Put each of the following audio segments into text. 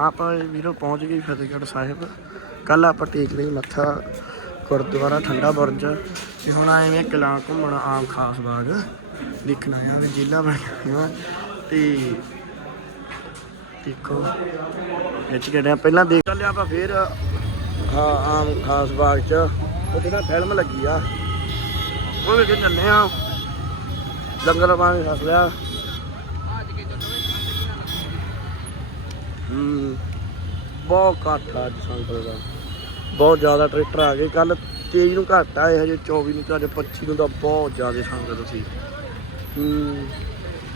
ਆਪਾਂ ਵੀਰੋ ਪਹੁੰਚ ਗਏ ਫਤਿਹਗੜ੍ਹ ਸਾਹਿਬ। ਕੱਲ ਆਪਾਂ ਟੇਕ ਲਈ ਮੱਥਾ, ਗੁਰਦੁਆਰਾ ਠੰਡਾ ਬੁਰਜ। ਤੇ ਹੁਣ ਐਵੇਂ ਕਿਲਾ ਘੁੰਮਣ, ਆਮ ਖਾਸ ਬਾਗ। ਦੇਖਣਾ ਆ ਵੀ ਜ਼ਿਲ੍ਹਾ ਬਣਿਆ ਤੇ ਦੇਖੋ, ਵਿੱਚ ਕਿਹੜੇ ਪਹਿਲਾਂ ਦੇਖ ਲਿਆ ਆਪਾਂ ਫੇਰ ਹਾਂ ਆਮ ਖਾਸ ਬਾਗ ਚ। ਉਹ ਜਿਹੜਾ ਫਿਲਮ ਲੱਗੀ ਆ, ਉਹ ਵੇਖ ਕੇ ਚੱਲੇ ਆ। ਜੰਗਲ ਪਾਣੀ ਫਸ ਲਿਆ। ਹੂੰ। ਬਹੁਤ ਘੱਟ ਆ ਅੱਜ ਸੰਗਤ ਦਾ। ਬਹੁਤ ਜ਼ਿਆਦਾ ਟਰੈਕਟਰ ਆ ਗਏ। ਕੱਲ 23 ਨੂੰ ਘੱਟ ਆਏ ਹਜੇ 24 ਨੂੰ ਤੇ ਅੱਜ 25 ਨੂੰ ਤਾਂ ਬਹੁਤ ਜ਼ਿਆਦਾ ਸੰਗਤ ਸੀ। ਹੂੰ।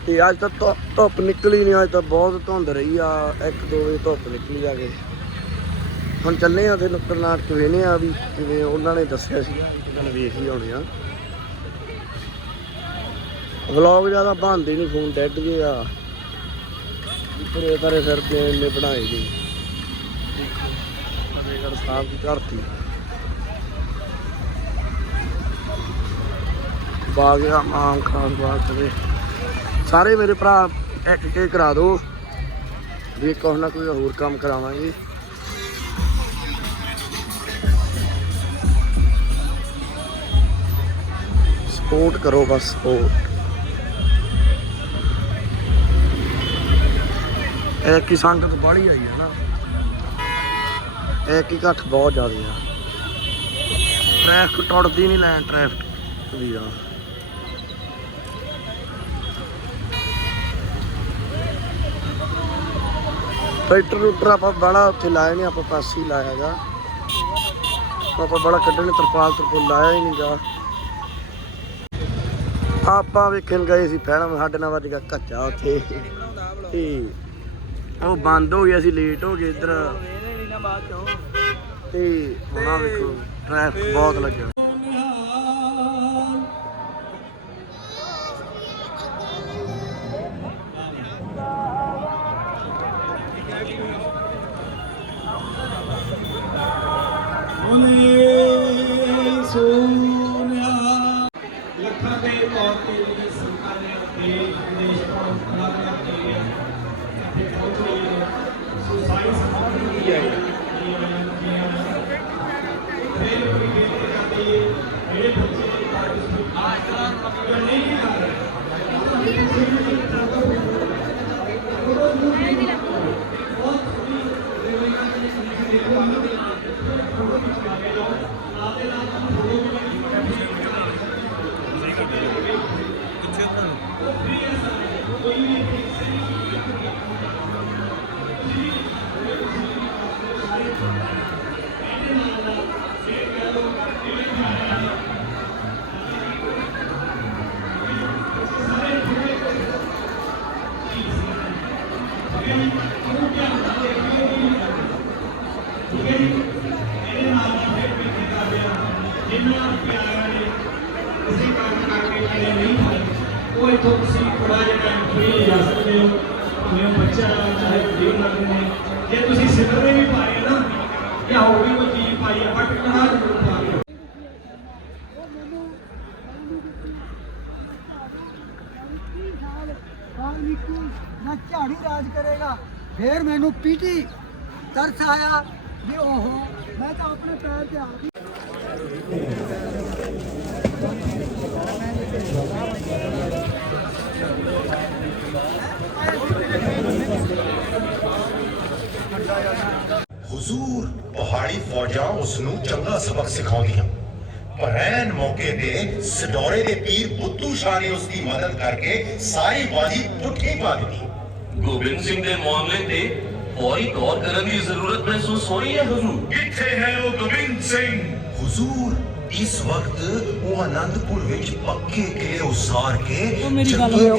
ਤੇ ਅੱਜ ਤਾਂ ਧੁੱਪ ਨਿਕਲੀ ਨਹੀਂ ਅੱਜ ਤਾਂ ਬਹੁਤ ਧੁੰਦ ਰਹੀ ਆ। ਇੱਕ ਦੋ ਵਜੇ ਧੁੱਪ ਨਿਕਲੀ ਆ ਕੇ। ਹੁਣ ਚੱਲੇ ਆ ਤੇ ਨੁੱਕਰ ਨਾਟਕ ਵੇਨੇ ਆ ਵੀ ਕਿਵੇਂ ਉਹਨਾਂ ਨੇ ਦੱਸਿਆ ਸੀ। ਗੱਲ ਵੇਖ ਹੀ ਆਉਣੇ ਆ। ਵਲੌਗ ਜ਼ਿਆਦਾ ਬਣਦੇ ਨਹੀਂ ਫੋਨ ਡੈਡ ਗਏ ਆ ਪਰੇ ਫਿਰਦੇ ਇੰਨੇ ਬਣਾਏ ਨਹੀਂ ਫਤਿਹਗੜ੍ਹ ਸਾਹਿਬ ਦੀ ਧਰਤੀ। ਬਾਗ ਆ ਮਾਂ ਖਾਸ ਬਾਗ ਤੇ ਸਾਰੇ ਮੇਰੇ ਭਰਾ ਇੱਕ ਇੱਕ ਕਰਾ ਦਿਓ ਵੀ ਕੋਈ ਨਾ ਕੋਈ ਹੋਰ ਕੰਮ ਕਰਾਵਾਂਗੇ। ਸਪੋਰਟ ਕਰੋ ਬਸ, ਸਪੋਰਟ। ਇਹ ਕੀ ਸੰਗਤ ਬਾਹਲੀ ਆਈ ਹੈ ਨਾ। ਇਹ ਕੀ ਘੱਟ ਬਹੁਤ ਜ਼ਿਆਦਾ ਆ। ਟ੍ਰੈਫਿਕ ਟੁੱਟਦੀ ਨਹੀਂ ਲੈਣ ਟ੍ਰੈਫਿਕ ਵੀ ਆ। ਟਰੈਕਟਰ ਰੂਟਰ ਆਪਾਂ ਬੜਾ ਉੱਥੇ ਲਾਇਆ ਨਹੀਂ ਆਪਾਂ ਪਾਸੇ ਹੀ ਲਾਇਆ ਹੈਗਾ। ਆਪਾਂ ਬੜਾ ਕੱਢਣ ਤਰਪਾਲ ਤਰਪਾਲ ਲਾਇਆ ਹੀ ਨਹੀਂਗਾ ਆਪਾਂ ਵੇਖਣ ਗਏ ਸੀ ਫਿਲਮ ਸਾਡੇ ਨਾਲ ਵੱਜ ਗਿਆ ਕੱਚਾ ਉੱਥੇ। ਤੇ ਉਹ ਬੰਦ ਹੋ ਗਿਆ ਸੀ ਲੇਟ ਹੋ ਗਏ ਇੱਧਰ। ਤੇ ਹੁਣ ਆ ਵੇਖੋ ਟ੍ਰੈਫਿਕ ਬਹੁਤ ਲੱਗਿਆ। ਲੱਖਾਂ ਦੇ ਸੋ ਸਾਰੀ ਉਹ ਤੁਸੀਂ ਥੋੜਾ ਜਿਹਾ ਫ੍ਰੀ ਜਾ ਸਕਦੇ ਹੋ। ਭਾਵੇਂ ਬੱਚਾ ਚਾਹੇ ਬਜ਼ੁਰਗ ਲੱਗਦੇ ਨੇ। ਜੇ ਤੁਸੀਂ ਸਿਮਰਦੇ ਵੀ ਪਾਏ ਨਾ, ਜਾਂ ਹੋਰ ਵੀ ਕੋਈ ਚੀਜ਼ ਪਾਈ ਹੈ ਬਟ ਕਹਾ ਜ਼ਰੂਰ ਪਾ ਲਿਓ ਨਾ ਝਾੜੂ ਰਾਜ ਕਰੇਗਾ ਫੇਰ ਮੈਨੂੰ ਪੀਟੀ ਤਰਸ ਆਇਆ ਵੀ ਓਹੋ, ਮੈਂ ਤਾਂ ਆਪਣੇ ਪੈਰ ਤੇ ਆ ਹੀ ਹਜ਼ੂਰ। ਪਹਾੜੀ ਫੌਜਾਂ ਉਸ ਨੂੰ ਚੰਗਾ ਸਬਕ ਸਿਖਾਉਂਦੀਆਂ। ਪਰ ਐਨ ਮੌਕੇ ਤੇ ਸਡੋਰੇ ਦੇ ਪੀਰ ਬੁੱਤੂ ਸ਼ਾਹ ਨੇ ਉਸ ਦੀ ਮਦਦ ਕਰਕੇ ਸਾਰੀ ਬਾਜੀ ਪੁੱਠੀ ਪਾ ਦਿੱਤੀ। ਗੋਬਿੰਦ ਸਿੰਘ ਦੇ ਮਾਮਲੇ ਤੇ ਫੌਰੀ ਗੌਰ ਕਰਨ ਦੀ ਜ਼ਰੂਰਤ ਮਹਿਸੂਸ ਹੋ ਰਹੀ ਹੈ ਹਜ਼ੂਰ। ਕਿੱਥੇ ਹੈ ਉਹ ਗੋਬਿੰਦ ਸਿੰਘ? ਹਜ਼ੂਰ ਇਸ ਵਕਤ ਉਹ ਆਨੰਦਪੁਰ ਵਿੱਚ ਪੱਕੇ ਕਿਲੇ ਉਸਾਰ ਕੇ ਮੇਰੀ ਗੱਲ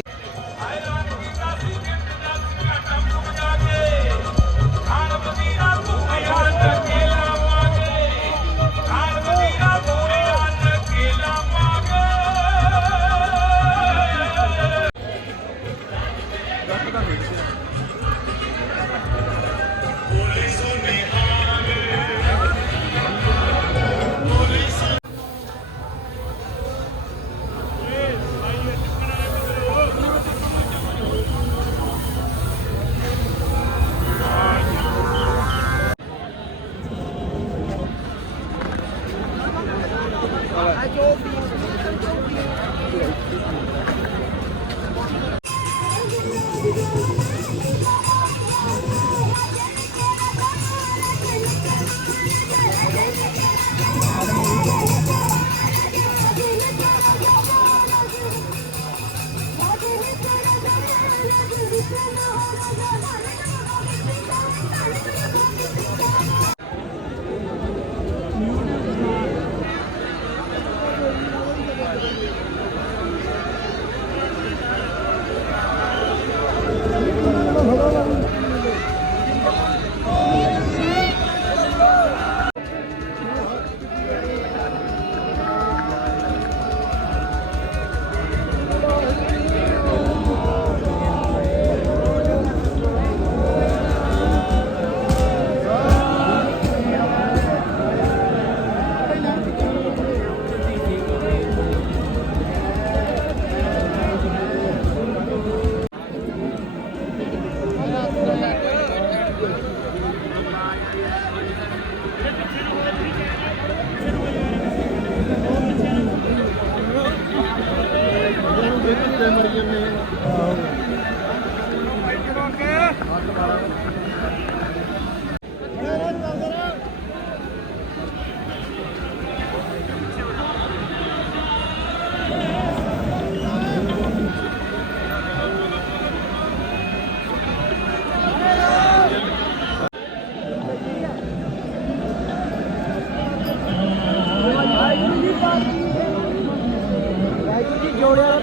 ਵਾਹਿਗੁਰੂ ਜੀ ਜੋੜਿਆ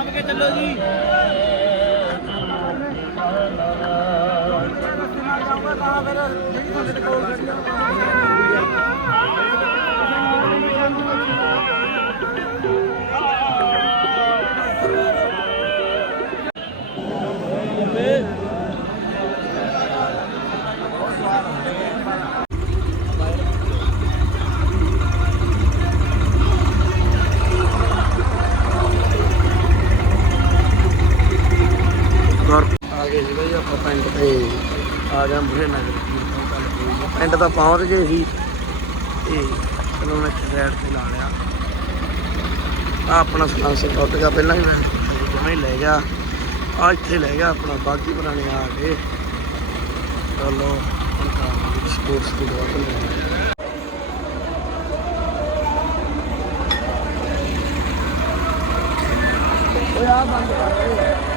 ਸਾਂਭ ਕੇ ਚੱਲੋ ਜੀ। ਤਾਂ ਫਿਰ ਜਿਹੜੀ ਤੁਹਾਡੇ ਕੋਲ ਗੱਡੀ ਆ ਗਿਆ ਬੁਰੇ ਨਗਰ ਪਿੰਡ ਤਾਂ ਪਹੁੰਚ ਗਏ ਸੀ ਤੇ ਚਲੋ ਮੈਂ ਸਾਈਡ ਤੇ ਲਾ ਲਿਆ। ਆ ਆਪਣਾ ਸਲਾਂਸਰ ਟੁੱਟ ਗਿਆ, ਪਹਿਲਾਂ ਹੀ ਮੈਂ ਜਮਾ ਲੈ ਗਿਆ। ਆ ਇੱਥੇ ਲੈ ਗਿਆ ਆਪਣਾ, ਬਾਗੀ ਪੁਰਾਣੇ ਆ ਕੇ ਚਲੋ, ਹੁਣ ਕਰਾਂਗੇ ਸਪੋਰਟਸ ਦੀ ਦੁਆ ਕਰਨੀ ਓਏ ਆ ਬੰਦ ਕਰ